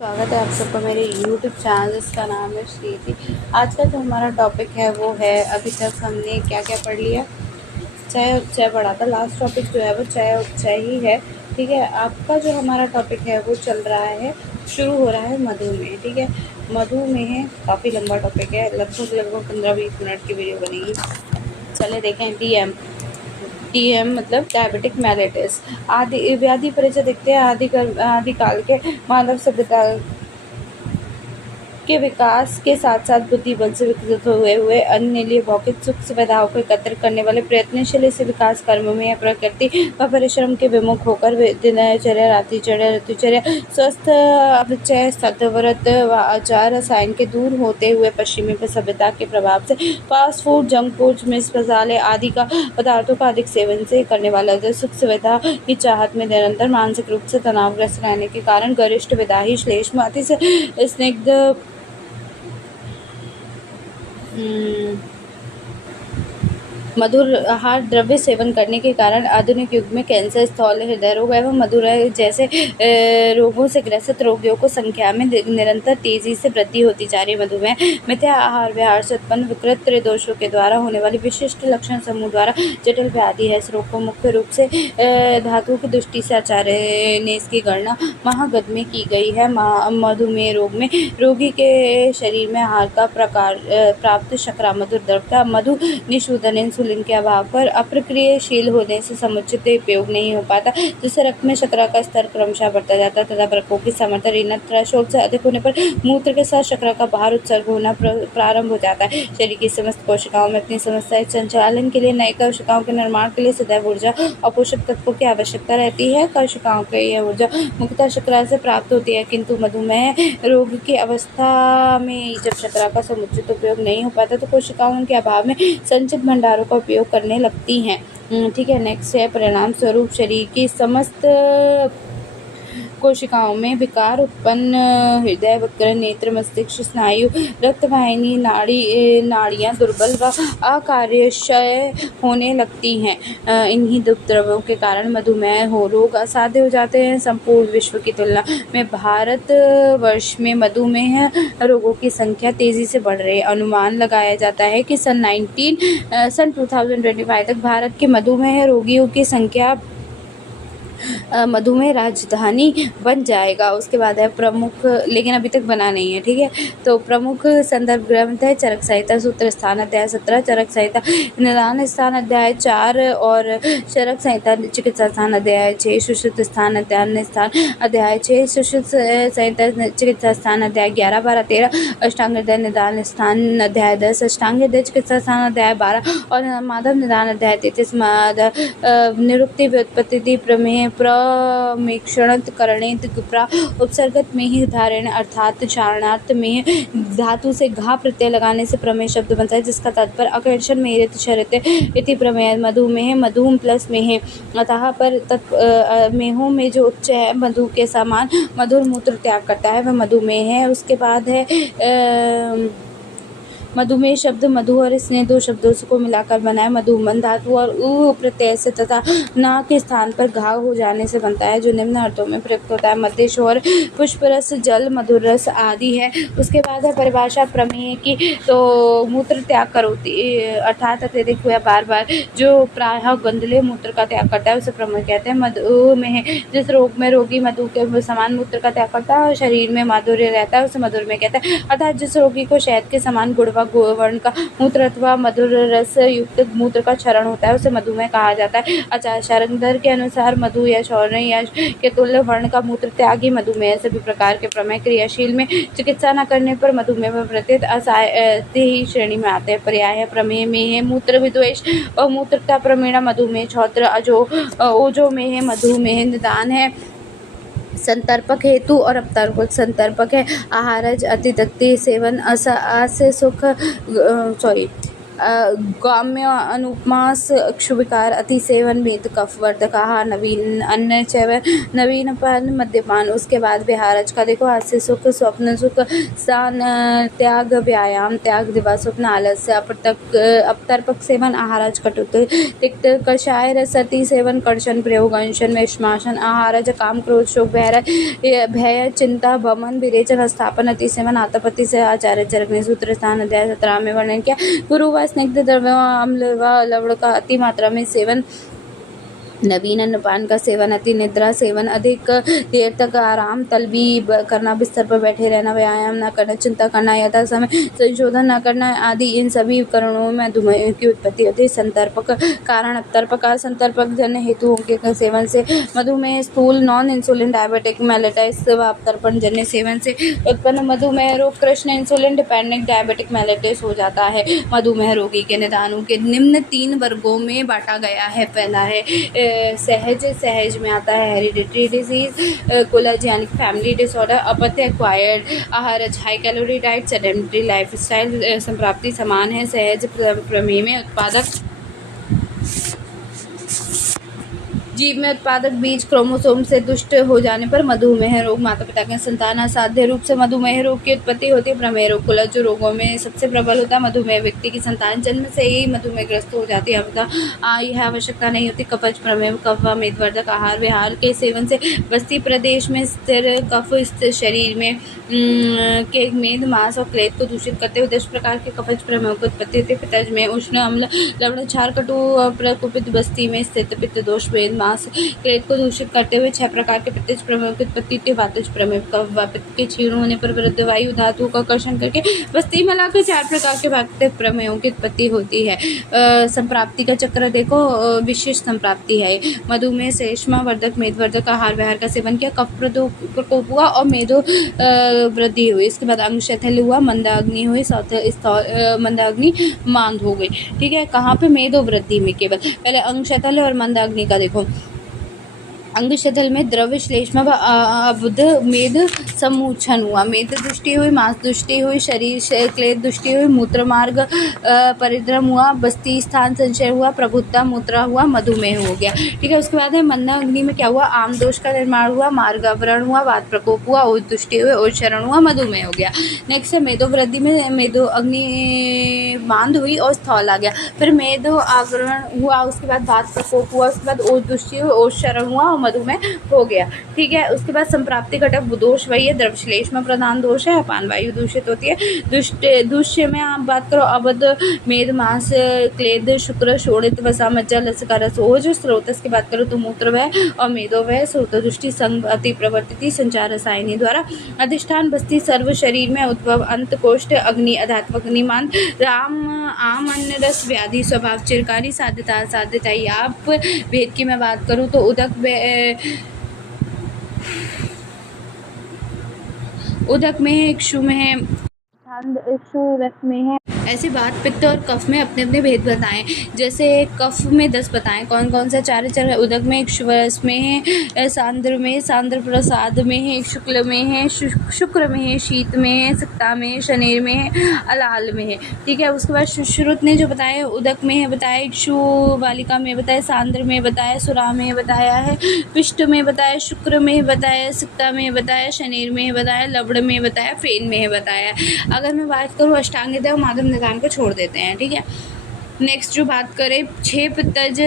स्वागत है आप सबका मेरे YouTube चैनल जिसका नाम है श्रीति। आज का जो हमारा टॉपिक है वो है, अभी तक हमने क्या क्या पढ़ लिया। चय उपचय पढ़ा था। लास्ट टॉपिक जो है वो चय उपचय ही है। ठीक है, आपका जो हमारा टॉपिक है वो चल रहा है, शुरू हो रहा है मधुमेह। ठीक है, मधुमेह काफ़ी लंबा टॉपिक है, लगभग 15-20 मिनट की वीडियो बनेगी। चले देखें। DM मतलब डायबिटिक मेलेटस। आदि व्याधि परिचय देखते हैं। आदिकाल के मानव सभ्यता के विकास के साथ साथ बुद्धि बल से विकसित हुए अन्य लिए भौतिक सुख सुविधाओं को एकत्र करने वाले प्रयत्नशील इस विकास कर्म में प्रकृति व परिश्रम के विमुख होकर दिनचर्या, रात्रिचर्या, ऋतुचर्या, स्वस्थ अपचय, सतव्रत व आचार रसायन के दूर होते हुए पश्चिमी सभ्यता के प्रभाव से फास्ट फूड, जंक फूड, मिर्च मसाले आदि का पदार्थों का अधिक सेवन से करने वाला सुख सुविधा की चाहत में निरंतर मानसिक रूप से तनावग्रस्त रहने के कारण गरिष्ठ विदाही श्लेष्म अति स्निग्ध मधुर आहार द्रव्य सेवन करने के कारण आधुनिक युग में कैंसर, स्थूल हृदय रोग एवं मधुमेह जैसे रोगों से ग्रसित रोगियों को संख्या में निरंतर तेजी से वृद्धि होती जा रही है। मधुमेह मिथ्या आहार विहार से उत्पन्न विकृत त्रिदोषों के द्वारा होने वाली विशिष्ट लक्षण समूह द्वारा जटिल व्याधि है। इस रोग को मुख्य रूप से धातुओं की दृष्टि से आचार्य ने इसकी गणना महागद में की गई है। मधुमेह रोग में रोगी के शरीर में आहार का प्रकार प्राप्त शर्करा मधुर द्रव का मधु निशोधन इंसुलिन के अभाव पर अप्रक्रियाशील होने से समुचित उपयोग नहीं हो पाता, जिससे रक्त में शर्करा का स्तर क्रमशः बढ़ता जाता है तथा वृक्कों की सामर्थ्य ऋण थ्रेशोल्ड से अधिक होने पर मूत्र के साथ शर्करा का बाहर उत्सर्ग होना प्रारंभ हो जाता है। शरीर की समस्त कोशिकाओं में अपनी समस्या संचालन के लिए नई कोशिकाओं के निर्माण के लिए सदैव ऊर्जा और पोषक तत्वों की आवश्यकता रहती है। कोशिकाओं की यह ऊर्जा मुख्यतः शर्करा से प्राप्त होती है, किंतु मधुमेह रोग की अवस्था में जब शर्करा का समुचित उपयोग नहीं हो पाता तो कोशिकाओं के अभाव में संचित भंडारों का उपयोग करने लगती हैं। ठीक है, नेक्स्ट है परिणाम स्वरूप शरीर की समस्त कोशिकाओं में विकार उत्पन्न, हृदय, वक्र, नेत्र, मस्तिष्क, स्नायु, रक्तवाहिनी, नाड़ियाँ दुर्बल व अकार्यक्षय होने लगती हैं। इन्हीं उपद्रवों के कारण मधुमेह रोग असाध्य हो जाते हैं। संपूर्ण विश्व की तुलना में भारत वर्ष में मधुमेह रोगों की संख्या तेजी से बढ़ रही है। अनुमान लगाया जाता है कि सन 2025 तक भारत के मधुमेह रोगियों की संख्या मधुमेह राजधानी बन जाएगा। उसके बाद है प्रमुख, लेकिन अभी तक बना नहीं है। ठीक है, तो प्रमुख संदर्भ ग्रंथ है चरक संहिता सूत्र स्थान अध्याय 17, चरक संहिता निदान स्थान अध्याय 4 और चरक संहिता चिकित्सा स्थान अध्याय 6, सुश्रुत स्थान अध्याय 6, सुश्रुत संहिता चिकित्सा स्थान अध्याय 11, 12, 13, अष्टांग हृदय निदान स्थान अध्याय 10, अष्टांग हृदय चिकित्सा स्थान अध्याय 12 और माधव निदान अध्याय 33, निरुक्ति व्युत्पत्ति प्रमेय प्रमेक्षणत करणेत उपसर्गत में ही धारण अर्थात चारणार्थ में धातु से घा प्रत्यय लगाने से प्रमेय शब्द बनता है, जिसका तात्पर्य आकर्षण में शरत इति प्रमेय। मधुमेह मधुम प्लस में अतः पर मेहों में जो उच्च है मधु के समान मधुर मूत्र त्याग करता है वह मधुमेह है। उसके बाद है मधुमेह शब्द मधु और स्नेह दो शब्दों को मिलाकर बना है। मधुमन धातु और उ प्रत्यय से तथा ना के स्थान पर घाव हो जाने से बनता है, जो निम्न अर्थों में प्रयुक्त होता है। मध्य और पुष्परस, जल, मधुर रस आदि है। उसके बाद है परिभाषा प्रमेय की, तो मूत्र त्याग करोति अर्थात अत्यधिक हुआ बार बार जो प्रायः गंधले मूत्र का त्याग करता है उसे प्रमेय कहते हैं। मधुमेह जिस रोग में रोगी मधु के समान मूत्र का त्याग करता है और शरीर में माधुर्य रहता है उसे मधुमेह कहते हैं। अर्थात जिस रोगी को शहद के समान गुण वर्ण का मूत्र अथवा मधुर रस युक्त मूत्र का क्षरण होता है उसे मधुमेह कहा जाता है। आचार्य शारंगधर के अनुसार मधु या शौर्य या के तुल्य वर्ण का मूत्र त्याग ही मधुमेह। सभी प्रकार के प्रमेय क्रियाशील में चिकित्सा न करने पर मधुमेह में प्रत्येक असाध्य ही श्रेणी में आते हैं। पर्याय प्रमेय में है मूत्र विद्वेष और मूत्रता प्रमेय मधुमेह। छौत्र ओजो में है मधुमेह। निदान है संतर्पक हेतु और अपतर्पक। संतर्पक है आहारज अतिदक्ति सेवन अस सुख गौम्य अनुपमास क्षुविकार अतिसेवन मेद कफ वर्धक आहार नवीन अन्न चैव नवीनपान मद्यपान। उसके बाद विहारज का देखो, हास्य सुख स्वप्न सुख स्थान त्याग व्यायाम त्याग दिवा स्वप्न आलस्य अपतर्पक सेवन आहारज कटुत तिक्त कषाय रसति सेवन कर्षण प्रयोग अंशन में श्मासन आहारज काम क्रोध शोक भय चिंता भमन विरेचन स्थापन अति सेवन आतपति से आचार्य चरक ने सूत्र स्थान अध्याय 17 में वर्णन किया। गुरु व स्निग्ध द्रव्य अम्ल व लवण का अति मात्रा में सेवन नवीन अन्नपान का सेवन अति निद्रा सेवन अधिक देर तक आराम तलबी करना बिस्तर पर बैठे रहना व्यायाम न करना चिंता करना यथा समय संशोधन न करना आदि इन सभी कारणों में मधुमेह की उत्पत्ति होती है। संतर्पक कारण अपतर्पक संतर्पक जन्य हेतुओं के सेवन से मधुमेह स्थूल नॉन इंसुलिन डायबिटिक मेलेटाइटिस व अपतर्पण जन्य सेवन से उत्पन्न मधुमेह रोग कृष्ण इंसुलिन डिपेंडेंट डायबिटिक मेलेटाइटिस हो जाता है। मधुमेह रोगी के निदानों के निम्न 3 वर्गों में बांटा गया है। पहला है सहज में आता है हेरिडिटरी डिजीज, कोलज यानी फैमिली डिसऑर्डर, अपत्य एक्वायर्ड आहार high calorie diet sedentary lifestyle. संप्राप्ति समान है सहज प्रमेय में उत्पादक जीव में उत्पादक बीज क्रोमोसोम से दुष्ट हो जाने पर मधुमेह रोग माता पिता के संतान असाध्य रूप से मधुमेह रोग की उत्पत्ति होती है। प्रमेह रोग कुलज रोगों में सबसे प्रबल होता है। मधुमेह व्यक्ति की संतान जन्म से ही मधुमेहग्रस्त हो जाती है। यह आवश्यकता नहीं होती। कफज प्रमेह कफ व मेदवर्धक आहार विहार के सेवन से बस्ती प्रदेश में स्थिर कफ स्थिर शरीर में के मेद मांस और क्लेद को दूषित करते हुए 10 प्रकार के कफज प्रमेह की उत्पत्ति होती है। पित्तज में उष्ण अम्ल लवण क्षार कटु प्रकुपित बस्ती में स्थित पित्त दोष वेद मांस क्लेद को दूषित करते हुए 6 प्रकार के पित्तज प्रमेह की उत्पत्ति होती है। वातज प्रमेह कफ व पित्त के क्षीण होने पर विरुद्ध वायु धातुओं का कर्षण करके बस्ती में लाकर 4 प्रकार के वातज प्रमेहों की उत्पत्ति होती है। संप्राप्ति का चक्र देखो, विशिष्ट संप्राप्ति है। मधुमेह से वर्धक मेदवर्धक आहार विहार का सेवन किया, कफ प्रकोप हुआ और मेदो वृद्धि हुई। इसके बाद अंग शिथिल हुआ, मंदाग्नि हुई, मंदाग्नि मांद हो गई। ठीक है, कहाँ पे मेदो वृद्धि में केवल पहले अंग शिथिल और मंदाग्नि का देखो। अंग शिथिल में द्रव्य श्लेष्मा व अबुध मेद समूचन हुआ, मेद दृष्टि हुई, मांस दृष्टि हुई, शरीर क्लेद दृष्टि हुई, मूत्र मार्ग परिद्रम हुआ, बस्ती स्थान संचय हुआ, प्रभुता मूत्रा हुआ, मधुमेह हो गया। ठीक है, उसके बाद है मंदाग्नि में क्या हुआ, आम दोष का निर्माण हुआ, मार्गावरण हुआ, वात प्रकोप हुआ, ओज दृष्टि हुई, ओज शरण हुआ, मधुमेह हो गया। नेक्स्ट है मेदो वृद्धि में मेदो अग्नि मांद हुई और स्थौल आ गया। फिर मेदो आवरण हुआ, उसके बाद वात प्रकोप हुआ, उसके बाद ओज दृष्टि हुई, ओज शरण हुआ, मधुमेह हो गया। ठीक है, उसके बाद संप्राप्ति घटक दोष वही है, द्रव्यश्लेष्मा प्रधान दोष है, अपान वायु दूषित होती है। दुष्य में आप बात करो, अबध मेद मांस क्लेद शुक्र शोणित वसा मज्जा लसका रस ओज। स्रोतस की बात करो तो मूत्र वह और मेदो वह, स्रोत दृष्टि संग अति प्रवर्तित संचार रसायनी द्वारा अधिष्ठान बस्ती सर्व शरीर में उद्भव अंत कोष्ठ अग्नि अधात्मक अग्निमान राम आम अन्न रस व्याधि स्वभाव चिरकारी साध्यता। आप भेद की मैं बात करूँ तो उदक में है, इक्षु में है, इक्षु रस में है। ऐसी बात पित्त और कफ में अपने अपने भेद बताएं। जैसे कफ में 10 बताएं कौन कौन सा चार चर है। उदक में इक्षुरस में है, सांद्र में, सांद्र प्रसाद में है, शुक्ल में है, शुक्र में है, शीत में है, सिक्ता में है, शनेर में है, अलाल में है। ठीक है, उसके बाद सुश्रुत ने जो बताया उदक में है बताया, इक्षु बालिका में बताया, सांद्र में बताया, सुरा में बताया है, पिष्ट में बताया, शुक्र में बताया, सिक्ता में बताया, शनेर में बताया, लवड़ में बताया, फेन में बताया। अगर मैं बात करूँ अष्टांग देव माधव निदान को छोड़ देते हैं। ठीक है, नेक्स्ट जो बात करें 6 पित्तज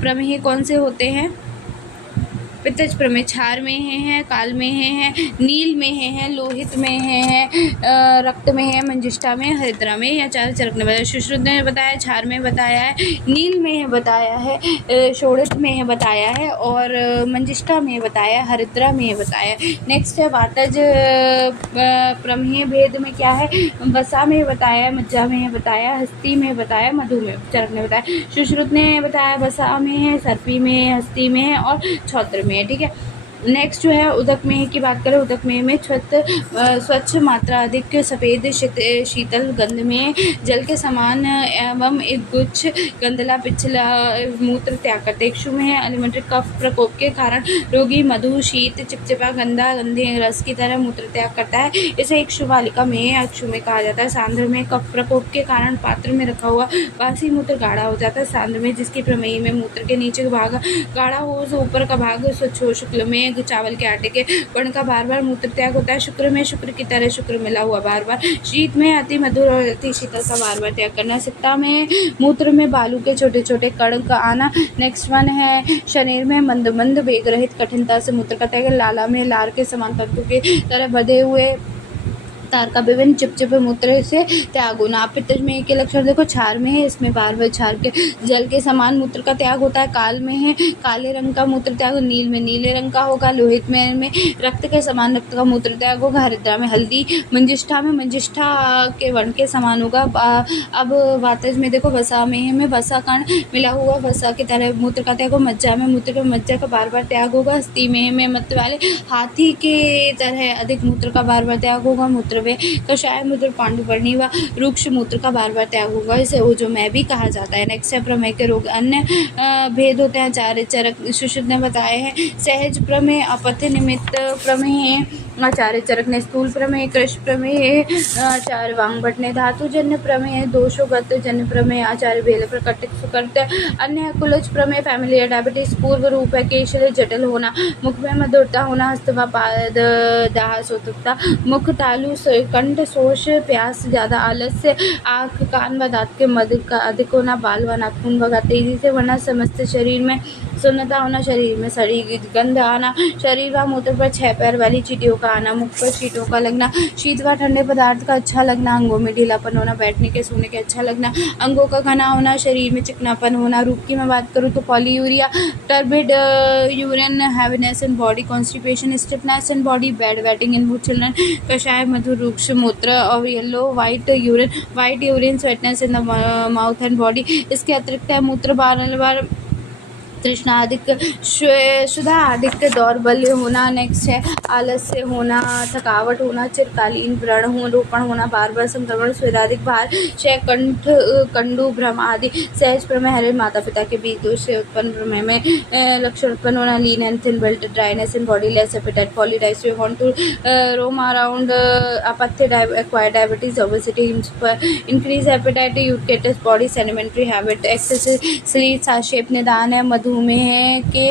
प्रमेह कौन से होते हैं। पित्तज प्रमेह क्षार में है, काल में है, नील में है, लोहित में है, रक्त में है, मंजिष्ठा में, हरिद्रा में या चार चरक ने बताया। सुश्रुत ने बताया क्षार में बताया है, नील में है बताया है, शोणित में है बताया है और मंजिष्ठा में बताया, हरिद्रा में बताया। नेक्स्ट है वातज प्रमेह भेद में क्या है, वसा में बताया, मज्जा में बताया, हस्ती में बताया, मधु में चरक ने बताया। सुश्रुत ने बताया वसा में है, सर्पी में, हस्ती में है और छौत्र में। ठीक है, नेक्स्ट जो है उदक मेह की बात करें। उदक मेह में स्वच्छ मात्रा अधिक सफ़ेद शीतल गंध में जल के समान एवं एक गुच्छ गंधला पिछला मूत्र त्याग करते। इक्षु में एलिमेंट्री कफ प्रकोप के कारण रोगी मधु शीत चिपचिपा गंदा गंधे रस की तरह मूत्र त्याग करता है। इसे इक्षु बालिका में इक्षु में कहा जाता है। सांद्र में कफ प्रकोप के कारण पात्र में रखा हुआ बासी मूत्र गाढ़ा हो जाता है। सांद्र में जिसकी प्रमेय में मूत्र के नीचे का भाग गाढ़ा हो ऊपर का भाग स्वच्छ हो। शुक्ल में चावल के आटे के कण का बार बार मूत्र त्याग होता है। शुक्र में शुक्र की तरह शुक्र मिला हुआ बार बार। शीत में अति मधुर और अति शीतल का बार बार त्याग करना। सिक्ता में मूत्र में बालू के छोटे छोटे कण का आना। नेक्स्ट वन है शरीर में मंद मंद वेग रहित कठिनता से मूत्र का त्याग। लाला में लार के समान तंतु की तरह बधे हुए तार का विभिन्न चिपचिपे मूत्र से त्याग होना। पित्त में के लक्षण देखो। क्षार में है, इसमें बार बार क्षार के जल के समान मूत्र का त्याग होता है। काल में है काले रंग का मूत्र त्याग। नील में नीले रंग का होगा। लोहित में रक्त के समान रक्त का मूत्र त्याग होगा। हरिद्रा में हल्दी। मंजिष्ठा में मंजिष्ठा के वर्ण के समान होगा। अब वातज में देखो। वसा में वसा कण मिला हुआ वसा की तरह मूत्र का त्याग हो। मज्जा में मूत्र मज्जा का बार बार त्याग होगा। अस्थि में मत वाले हाथी के तरह अधिक मूत्र का बार बार त्याग होगा। मूत्र वे कषाय मूत्र पांडुपर्णी व रुक्ष मूत्र का बार बार त्याग होगा। इसे ओजो में भी कहा जाता है। नेक्स्ट है प्रमेय के रोग। अन्य भेद होते हैं। आचार्य चरक सुश्रुत ने बताए हैं। सहज प्रमेय अपथ्य निमित्त प्रमेय आचार्य चरक ने स्थूल प्रमेय कृष प्रमेय आचार्य वांगभट ने धातु जन्य प्रमेय दोषोगत जन्य प्रमेय आचार्य बेल प्रकटित सुकर्त अन्य कुलज प्रमेय फैमिलियर डायबिटीज पूर्व रूप है केशल जटिल होना मुख में मधुरता होना हस्तवा पाद दाह सोतकता मुख तालु कंठ शोष प्यास ज़्यादा आलस्य आँख कान व दांत के मद का अधिक होना बाल व नाखून वगैरह तेजी से वरना समस्त शरीर में सुन्नता होना शरीर में सड़ी गंध आना शरीर व मूत्र पर 6 पैर वाली चींटियों का आना मुख पर चींटों का लगना शीत व ठंडे पदार्थ का अच्छा लगना अंगों में ढीलापन होना बैठने के सोने के अच्छा लगना अंगों का घना होना शरीर में चिकनापन होना। रूप की मैं बात करूँ तो polyuria turbid urine heaviness in body constipation stiffness in body bed wetting in children कषाय मधुर रूक्ष मूत्र और yellow white urine sweetness in the mouth and body. इसके अतिरिक्त है मूत्र बार तृष्णा अधिक शुदा अधिक दौर्बल्य होना। नेक्स्ट है आलस्य होना थकावट होना चिरकालीन व्रण रोपण होना बार बार संक्रमण स्वेदाधिक भार क्षय कंठ कंडू भ्रम आदि। सहज प्रमेय हरे माता पिता के बीच दोष से उत्पन्न प्रमेय में लक्षण उत्पन्न होना lean and thin built dryness in body less appetite polydipsia want to roam around अपथ्य acquired diabetes obesity increase appetite यूरिकेटस body sedentary habit excessive sleep shape निदान है। मधुमेह के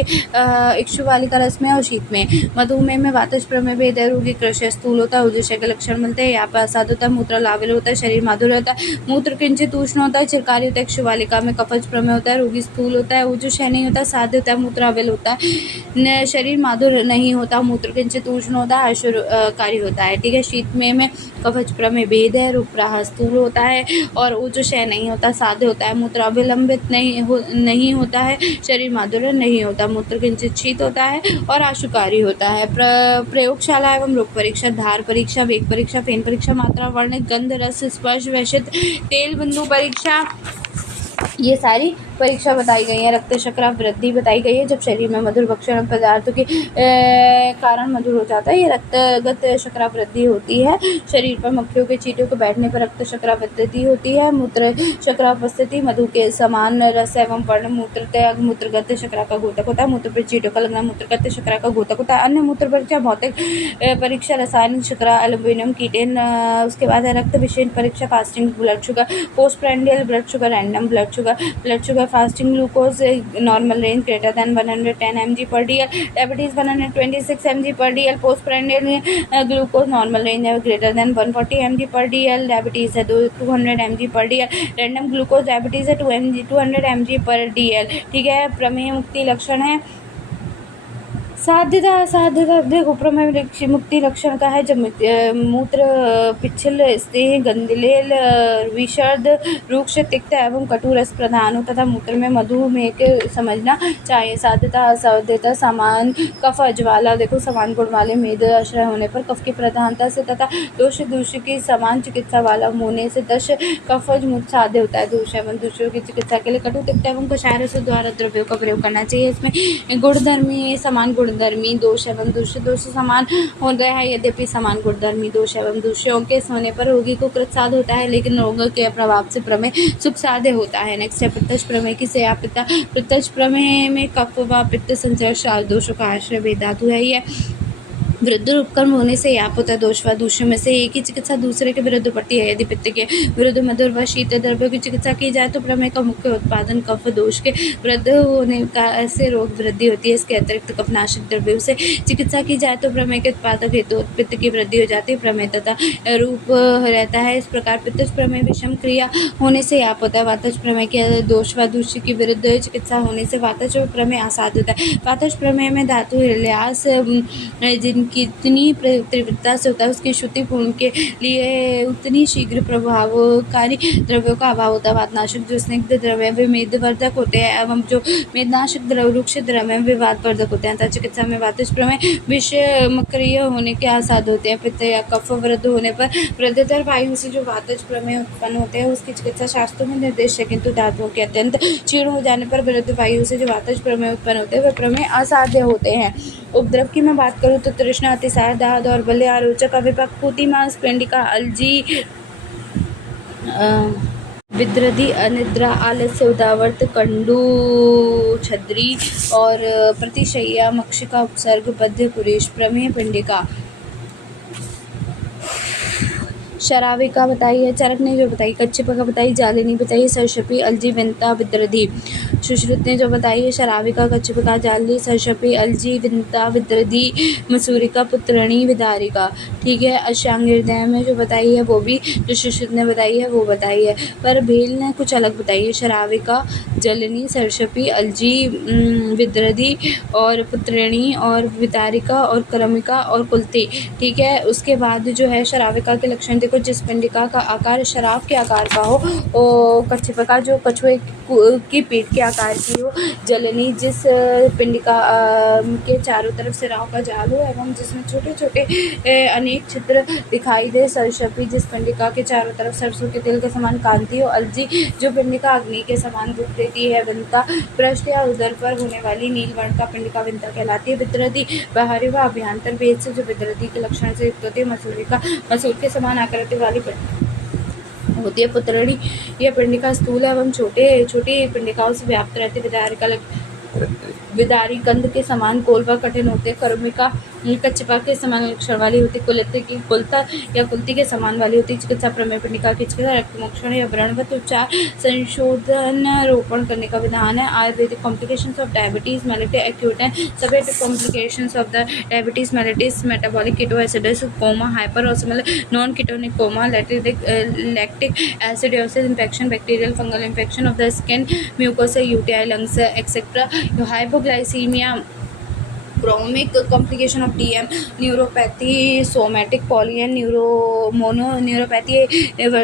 इक्षु बालिका रस में और शीत में। मधुमेह में वातज प्रमेय भेद है। रोगी कृष्ण स्थूल होता है उदय के लक्षण मिलते हैं। यहाँ पर असाध होता है मूत्र लाविल होता है शरीर माधुर्य होता है मूत्र किंचित उष्ण होता है चिरकारी होता है। इक्षु बालिका में कफज प्रमेय होता है। रोगी स्थूल होता है उजुषय नहीं होता साध्य होता है मूत्र अविल होता है शरीर माधुर नहीं होता मूत्र किंचित उष्ण होता है अशुकारी होता है। ठीक है। शीत में कफज प्रमेय भेद है। रूपराह स्थूल होता है और उजुषय नहीं होता साध्य होता है मूत्र अविलंबित नहीं होता है शरीर माधुर्य नहीं होता मूत्र किंचित शीत होता है और आशुकारी होता है। प्रयोगशाला एवं रोग परीक्षा धार परीक्षा वेग परीक्षा फेन परीक्षा मात्रा वर्ण गंध रस स्पर्श वैशित तेल बिंदु परीक्षा ये सारी परीक्षा बताई गई है। रक्त शर्करा वृद्धि बताई गई है। जब शरीर में मधुर भक्षण पदार्थों के कारण मधुर हो जाता है ये रक्तगत शर्करा वृद्धि होती है। शरीर पर मक्खियों के चींटों के बैठने पर रक्त शर्करा वृद्धि होती है। मूत्र शर्करा उपस्थिति मधु के समान रस एवं वर्ण मूत्र त्याग मूत्रगत शर्करा का घोतक होता है। मूत्र पर चींटों का लगना मूत्रगत शर्करा का घोतक होता है। अन्य मूत्र परीक्षा भौतिक परीक्षा रासायनिक शर्करा एल्यूमिनियम कीटेन उसके बाद है रक्त विशेष परीक्षा fasting blood sugar post prandial blood sugar random blood sugar fasting glucose normal range greater than 110 mg per dl diabetes 126 mg per dl postprandial glucose normal range है greater than 140 mg per dl diabetes है 200 mg per dl random glucose diabetes है 200 mg per dl। ठीक है। प्रमेय मुक्ति लक्षण है साध्यता देखो प्रमेय मुक्ति लक्षण का है जब मूत्र पिछल स्नेह गंधलेल विषर्द रूक्ष तिक्त एवं कटु रस प्रधान हो तथा मूत्र में मधुमेह के समझना चाहिए। साध्यता समान कफ ज्वाला देखो समान गुण वाले मेद आश्रय होने पर कफ की प्रधानता से तथा दोष दूषित की समान चिकित्सा वाला होने से दश कफज मुक्त साध्य होता है। दोष एवं दूषियों की चिकित्सा के लिए कटु तिक्त एवं कषाय रस द्वारा द्रव्यों का प्रयोग करना चाहिए। इसमें गुणधर्मी समान गुण गुणधर्मी दोष एवं दूषित दोष समान होता है। यद्यपि समान गुणधर्मी दोष एवं दूषियों के होने पर रोगी को कृतसाध होता है, लेकिन रोग के प्रभाव से प्रमेय सुख साध्य होता है। नेक्स्ट है प्रत्यक्ष प्रमेय की सेया पित्ता। प्रत्यक्ष प्रमेय में कफ व पित्त संचय दोषों का आश्रय भेद धातु है। यह विरुद्ध उपक्रम होने से याप होता है। दोष व दूषियों में से एक ही चिकित्सा दूसरे के विरुद्ध पड़ती है। यदि पित्त के विरुद्ध मधुर व शीत द्रव्यों की चिकित्सा की जाए तो प्रमेय का मुख्य उत्पादन कफ दोष के वृद्ध होने का से रोग वृद्धि होती है। इसके अतिरिक्त कफनाशक द्रव्यों से चिकित्सा की जाए तो प्रमेय के उत्पादक हेतु पित्त की वृद्धि हो जाती है, प्रमेय तथा रूप रहता है। इस प्रकार पित्तज प्रमेय विषम क्रिया होने से याप होता है। वातज प्रमेय के दोष व दूषियों की विरुद्ध चिकित्सा होने से वातज प्रमेय असाध्य होता है। वातज प्रमेय में धातु हृदयास कितनी तीव्रता से होता है उसकी श्रुति पूर्ण के लिए उतनी शीघ्र प्रभावकारी द्रव्यों का अभाव होता है। वातनाशक जो स्निग्ध द्रव्य वे मेदवर्धक होते हैं एवं जो मेदनाशक द्रव्य रुक्ष द्रव्य वे वातवर्धक होते हैं। चिकित्सा में वातज प्रमेय विषमक्रिय होने के आसाद होते हैं। पित्त या कफ वृद्ध होने पर वृद्धतर वायु से जो वातज प्रमेय उत्पन्न होते हैं उसकी चिकित्सा शास्त्रों में निर्देश है, किंतु धातुओं के अत्यंत क्षीण हो जाने पर वृद्ध वायु से जो वातज प्रमेय उत्पन्न होते हैं वे प्रमेय असाध्य होते हैं। उपद्रव की मैं बात करूँ तो तृष्णा, अतिसार, दाह, दौर्बल्य, आरोचक, अविपक, पूती, मांस, पेंडिका, अलजी, विद्रधि, अनिद्रा, आलस्य, उदावर्त, कंडू, छद्री और प्रतिशय्या, मक्षिका, उपसर्ग, बद्ध, पुरेश, प्रमेय, पिंडिका। शराविका बताइए, चरक ने जो बताई, कच्छपिका बताई, जालिनी बताइए, सरशपी, अलजी, विंता, विद्रधि। सुश्रुत ने जो बताई है शराविका, कच्छपिका, जाली, सरशपी, अलजी, विंता, विद्रधि, मसूरिका, पुत्रणी, विदारिका। ठीक है। अशांग हृदय में जो बताई है वो भी जो सुश्रुत ने बताई है वो बताई है, पर भेल ने कुछ अलग बताई है। शराविका, जलनी, सरशपी, अलजी, विद्रधि और पुत्रणी और विदारिका और क्रमिका और कुलती। ठीक है। उसके बाद जो है शराविका के लक्षण देखो, जिस पिंडिका का आकार शराब के आकार का हो, कच्छपिका जो कछुए की पीठ के आकार की हो, जलनी जिस पिंडिका के चारों तरफ सिराओं का जाल हो एवं जिसमें छोटे छोटे अनेक छिद्र दिखाई दे, सरशपी जिस पिंडिका के चारों तरफ सरसों के तेल के समान कांति हो, अलजी जो पिंडिका अग्नि के समान रूप देती है, विंता पृष्ठ या उदर पर होने वाली नील वर्ण का पिंडिका विंता कहलाती है, विद्रधि बाहरी व अभ्यंतर भेद से जो विद्रधि के लक्षण से युक्त होती है, मसूरिका मसूर के समान आकृति वाली होती है, पुत्रणी यह पिंडिका स्थूल एवं छोटी पिंडिकाओं से व्याप्त रहती है, विदारी कंद के समान गोल व कठिन होते हैं, कर्मिका कच्छपा के समान लक्षण वाली होती, कुलते की कुलता या कुलती के समान वाली होती। चिकित्सा प्रमेय पिंडिका की चिकित्सा रक्तमोक्षण या व्रणवत उपचार संशोधन रोपण करने का विधान है। Ayurvedic complications of diabetes mellitus acute and severe complications of the diabetes mellitus metabolic ketoacidosis coma hyperosmolar non ketonic coma lactic acidosis infection bacterial fungal infection of the skin mucosa UTI lungs etcetera hypoglycaemia chronic complication of DM neuropathy somatic polyneuropathy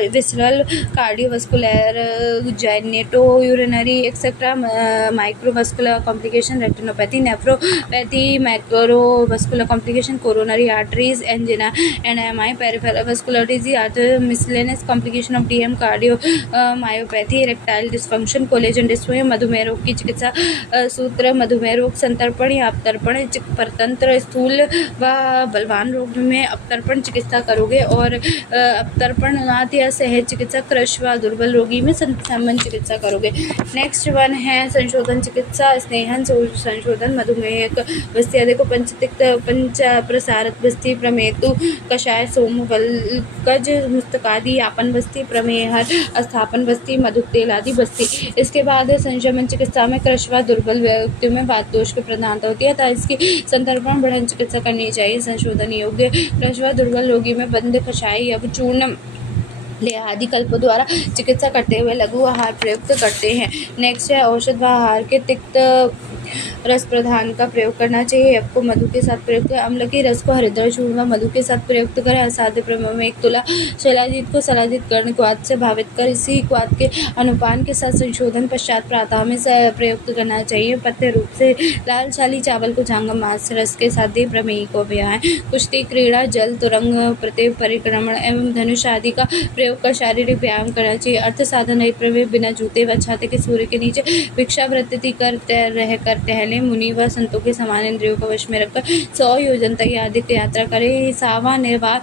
visceral cardiovascular genito urinary etcetera microvascular complication retinopathy nephropathy microvascular complication coronary arteries angina NMI peripheral vascular disease आर्थर miscellaneous complication of DM cardio myopathy erectile dysfunction collagen dystrophy मधुमेह रोग की चिकित्सा सूत्र मधुमेह रोग संतर्पण या अपतर्पण परतंत्र स्थूल व बलवान रोग में अपतर्पण चिकित्सा करोगे और अपतर्पण नाथ या सहज चिकित्सा क्रश व दुर्बल रोगी में संबंध चिकित्सा करोगे। नेक्स्ट वन है संशोधन चिकित्सा स्नेहन संशोधन मधुमेह बस्ती देखो पंचतिक्त पंच प्रसारत बस्ती प्रमेतु कषाय सोम वल्कज मुस्तकादि यापन बस्ती प्रमेहर अस्थापन बस्ती मधुक तेल आदि बस्ती। इसके बाद संशमन चिकित्सा में क्रश व दुर्बल व्यक्तियों में वात दोष की प्रधानता होती है, इसकी संतर्पण बढ़न चिकित्सा करनी चाहिए। संशोधन योग्य क्रश व दुर्बल रोगी में बंद कषाय या चूर्ण ले आदि कल्प द्वारा चिकित्सा करते हुए लघु आहार प्रयुक्त करते हैं। नेक्स्ट है औषध व आहार के तिक्त रस प्रधान का प्रयोग करना चाहिए। आपको मधु के साथ प्रयुक्त अम्ल के रस को हरिद्र चूर्ण व मधु के साथ प्रयुक्त करें। असाध्य प्रमेय में 1 तुला शैलाजीत को शैलाजीत कर्ण क्वाथ से भावित कर इसी क्वाथ के अनुपान के साथ संशोधन पश्चात प्रातः में प्रयुक्त करना चाहिए। पथ्य रूप से लाल छाली चावल को झांगम मांस रस के साथ दे प्रमेय को व्यायाम कुश्ती क्रीड़ा जल तुरंग प्रत्यय परिक्रमण एवं धनुष आदि का प्रयोग कर शारीरिक व्यायाम करना चाहिए। अर्थ साधन रहित प्रमेय बिना जूते व छाते के सूर्य के नीचे भिक्षावृत्ति कर टहलने पहले मुनि व संतों के समान इंद्रियों को वश में रखकर 100 योजन तक या अधिक यात्रा करे। सावा निर्वाह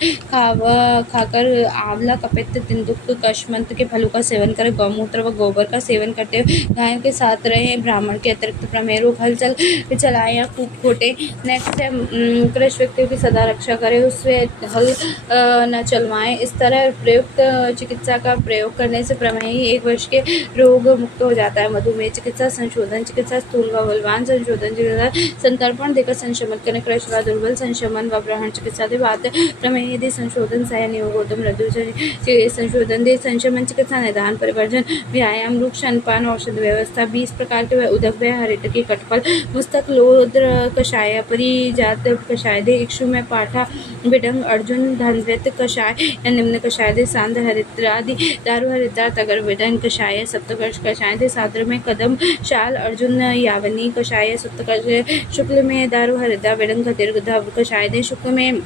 खाकर आंवला कपित्त तिंदुक कशमंत के फलों का सेवन करे। गौमूत्र व गोबर का सेवन करते हुए गायों के साथ रहे। ब्राह्मण के अतिरिक्त प्रमेय रोग हल चलाएं या कूप खोटे। नेक्स्ट है कृष व्यक्तियों की सदा रक्षा करे, उससे हल न चलवाएं। इस तरह प्रयुक्त चिकित्सा का प्रयोग करने से प्रमेही 1 वर्ष के रोग मुक्त हो जाता है। मधुमेह चिकित्सा संशोधन चिकित्सा स्थूल व बलवान संशोधन चिकित्सा संतर्पण देकर संशमन करने। कृष व दुर्बल संशमन व ग्रहण चिकित्सा दे बात प्रमेय यदि संशोधन सहन योग गौतम रद्दु संशोधन दे संशमन चिकित्सा निदान परिवर्जन व्यायाम रूप शनपान औषध व्यवस्था 20 प्रकार के उदक व हरित की कटफल मुस्तक लोद्र कषाय परिजात कषाय दे इक्षु में पाठा बिडंग अर्जुन धनवृत कषाय या निम्न कषाय दे सांध हरिद्रादि दारु हरिद्रा तगर बिडंग कषाय सप्तकर्ष कषाय दे साद्र में कदम शाल अर्जुन यावनी कषाय सप्तकर्ष शुक्ल में दारु हरिद्रा बिडंग दीर्घ धव कषाय दे शुक्ल में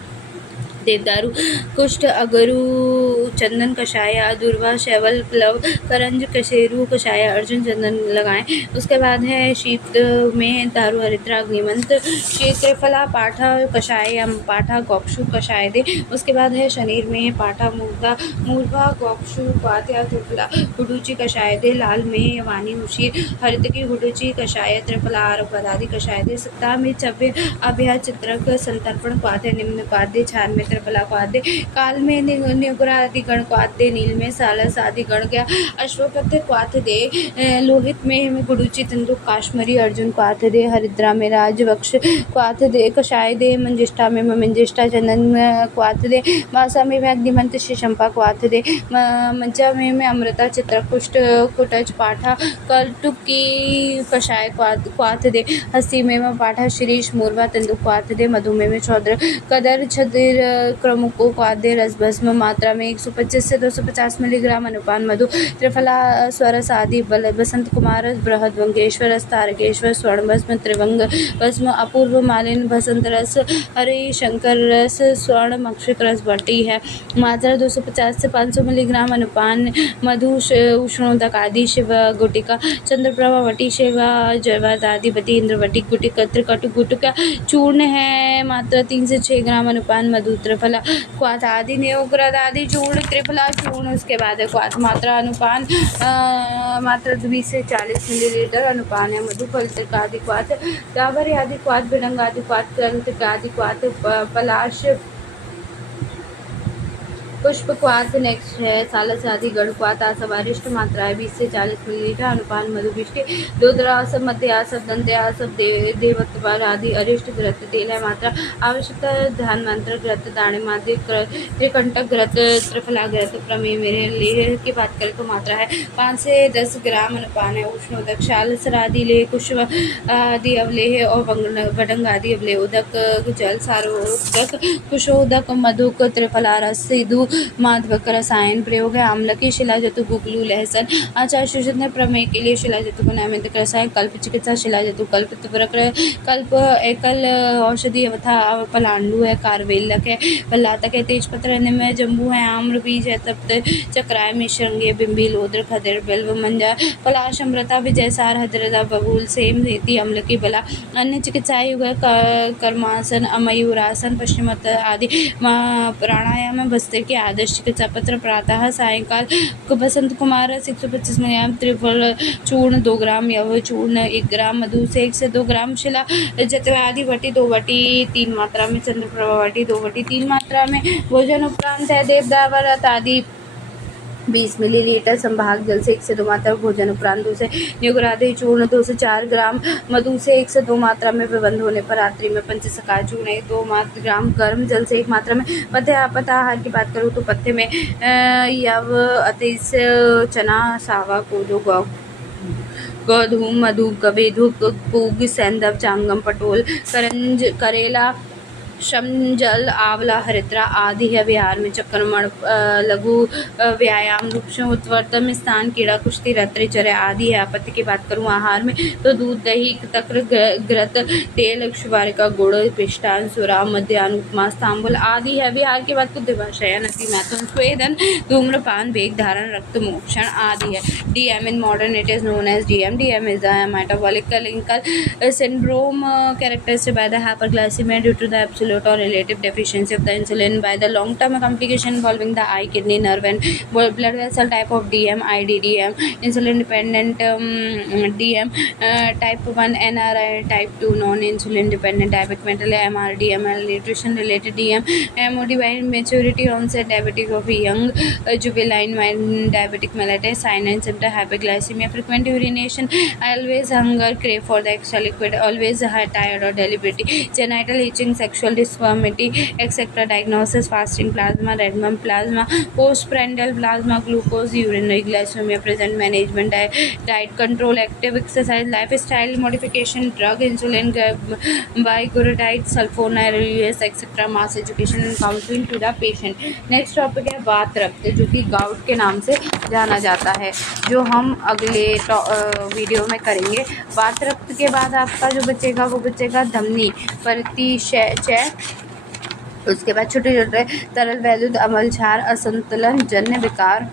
देवदारू कुष्ठ अगरू चंदन कषाय दुर्वा शैवल प्लव करंज कशेरू कषाय अर्जुन चंदन लगाएं। उसके बाद है शीत में दारू हरिद्रा अग्निमंत क्षेत्रफला पाठा कषाय या पाठा गौक्षु कषाय दे। उसके बाद है शनीर में पाठा मूर्धा गौक्षु पाथ्या त्रिफला हुडुची कषाय दे। लाल में वानी मुशीर हरित की हुडुची कषाय त्रिफला आरपदादि कषाय दे। सप्ताह में चव्य अभ्या चित्रक संतर्पण क्वाद्य निम्न क्वाद्य छान में त्रिफला क्वाद्य काल में निगुरा आदि गण क्वाद्य नील में सालस आदि गण गया अश्वपथ क्वाथ दे। लोहित में गुडुची तंदुक काश्मीरी अर्जुन क्वाथ दे। हरिद्रा में राजवक्ष क्वाथ दे कषाय दे। मंजिष्ठा में मंजिष्ठा चंदन क्वाथ दे। मासा में अग्निमंत शंपा क्वाथ दे। मंचा में अमृता चित्रक कुष्ठ कुटच पाठा कलटुकी कषाय क्वाथ दे। हस्ती में पाठा शिरीष मूर्वा तंदुक क्वाथ दे। मधुमेह में चौद्र कदर छदिर क्रमुको क्वाद्य रस भस्म मात्रा में 125 से 250 मिलीग्राम अनुपान मधु त्रिफला स्वरस आदि बल बसंत कुमार बृहद वंगेश्वर तारकेश्वर स्वर्ण भस्म त्रिवंग भस्म अपूर्व मालिन बसंत रस हरे शंकर रस स्वर्ण मक्षिक रस बढ़ती है। मात्रा 250 से 500 मिलीग्राम अनुपान मधु उष्णोदक आदि शिव गुटिका चंद्रप्रभा वटी शिवा जयवदादि बती इंद्रवटी गुटिका त्रिकटु गुटिका चूर्ण है। मात्रा 3 से 6 ग्राम अनुपान मधु त्रिफला क्वाथ आदि नेवग्रद आदि चूर्ण त्रिफला चूर्ण। उसके बाद है क्वाथ मात्रा अनुपान मात्रा 20 से 40 मिलीलीटर अनुपान है। मधु फल आदि क्वाथ डाबर आदि क्वाथ बिडंग आदि क्वाथ तंत्र आदि क्वाथ पलाश पुष्प क्वाथ। नेक्स्ट है सालस आदि गढ़ क्वाथ आसवारिष्ट मात्रा है 20 से 40 मिलीलीटर अनुपान मधु विष्टि रुद्रासव मध्यासव दंत्यासव देवत्वार आदि अरिष्ट घृत तेल है। मात्रा आवश्यकता ध्यान मंत्र घृत दाणे माध्य त्रिकंटक घृत त्रिफला घृत प्रमेय मेरे लेह की बात करें तो मात्रा है 5 से 10 ग्राम अनुपान है। उष्णोदक शालसर आदि लेह कुष्व आदि अवलेह और बडंग आदि अवलेह उदक जल सारोदक कुशोदक मधुक त्रिफला रस सिधु माधवक रसायन प्रयोग है। आम्ल की शिलाजतु गुगलू लहसन। आचार्य सुश्रुत ने प्रमेय के लिए शिलाजतु को नैमित्तिक रसायन कल्प चिकित्सा शिलाजतु कल्प कल्प एकल औषधि अवथा पलांडु है कारवेलक है पल्लातक है तेजपत्र में जम्बू है आम्र बीज है तप्त चक्राय मिश्रंगे बिंबी लोद्र खदिर बिल्व मंजा पलाश अमृता विजयसार हदरदा बबूल सेम रेती अम्ल की बला। अन्य चिकित्सा युग है कर्मासन मयूरासन पश्चिमत आदि प्राणायाम बस्तर के आदर्श चिकित्सा पत्र प्रातः सायंकाल बसंत कुमार 125 मिलीग्राम त्रिफल चूर्ण 2 ग्राम यव चूर्ण 1 ग्राम मधु से 1 से 2 ग्राम शिला जतवादि वटी 2 वटी 3 मात्रा में चंद्रप्रभा वटी 2 वटी 3 मात्रा में भोजन उपरांत है देवदावरत आदि 20 मिलीलीटर संभाग जल से 1 से 2 मात्रा भोजन उपरांत 2 से निगुरादि चूर्ण 2 से 4 ग्राम मधु से 1 से 2 मात्रा में प्रबंध होने पर रात्रि में पंचसकार चूर्ण 2 ग्राम गर्म जल से 1 मात्रा में। पथ्य आहार की बात करूँ तो पथ्य में यव अतिश चना सावा कोदो गौधूम मधु गवेधुक पूग सैंधव चांगम पटोल करंज करेला श्रम, जल, आंवला, हरिद्रा आदि है। बिहार में चक्रमण, लघु व्यायाम, वृक्ष उत्वर्तम स्थान, कीड़ा, कुश्ती, रत्रिचर्या आदि है। आपत्ति की बात करूँ आहार में तो दूध, दही, तक्र, घृत, तेल, क्षुवारिका, गुड़, पिष्टान, सुरा, मध्याह्न, उपमा, तांबुल आदि है। बिहार की बात कुछ भाषा, नदी, मैथुन, स्वेदन, धूम्रपान, वेग धारण, रक्त मोक्षण आदि है। DM in modern it is known as DM. DM is a metabolic clinical syndrome characterized by the hyperglycemia due to the absolute or relative deficiency of the insulin, by the long-term complication involving the eye, kidney, nerve, and blood vessel. Type of DM: IDDM, insulin-dependent DM, type 1 NRI, type 2 non-insulin dependent diabetic mental MRDM, nutrition-related DM, MOD by maturity onset diabetic of young juvenile diabetic mellitus, sign and symptom hyperglycemia, frequent urination, always hunger, crave for the extra liquid, always tired or deliberately, genital itching, sexual deformity, etc. Diagnosis: fasting plasma, red mum plasma, postprandial plasma, glucose, urinary glycemia present, management, diet control, active exercise, lifestyle modification, drug, insulin, bigurotide, sulfonylureas, etc. mass education and counseling to the patient. Next topic है वात रक्त, जो कि gout के नाम से जाना जाता है, जो हम अगले वीडियो में करेंगे। वात रक्त के बाद आपका जो बचेगा वो बचेगा धमनी, प्रतिशय, उसके बाद छोटे छोटे तरल वैद्युत अमलक्षार, असंतुलन जन्य विकार।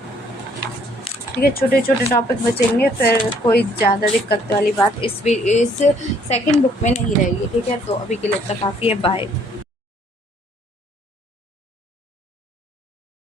ठीक है, छोटे छोटे टॉपिक बचेंगे, फिर कोई ज़्यादा दिक्कत वाली बात इस सेकंड बुक में नहीं रहेगी। ठीक है, तो अभी के लिए इतना काफ़ी है। बाय।